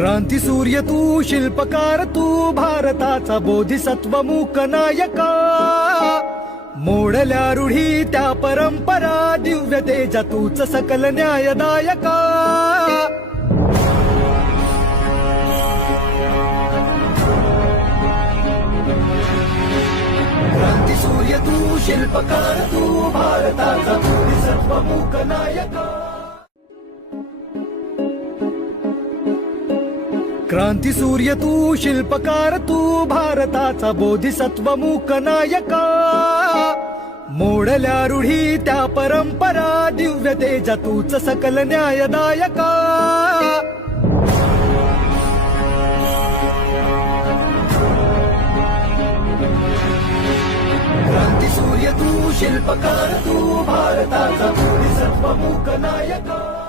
क्रांती सूर्य तू, शिल्पकार तू, भारताचा बोधिसत्व मूक नायका. मोडल्या रूढी त्या परंपरा, दिव्य तेजा तूच सकल न्यायदायका. क्रांती सूर्य तू, शिल्पकार तू, भारताचा बोधिसत्व मूक नायका. क्रांती सूर्य तू, शिल्पकार तू, भारताचा बोधिसत्व मूक नायका. मोडल्या रूढी त्या परंपरा, दिव्य तेजा तूच सकल न्यायदायका. क्रांती सूर्य तू, शिल्पकार तू, भारताचा बोधिसत्व मूक नायका.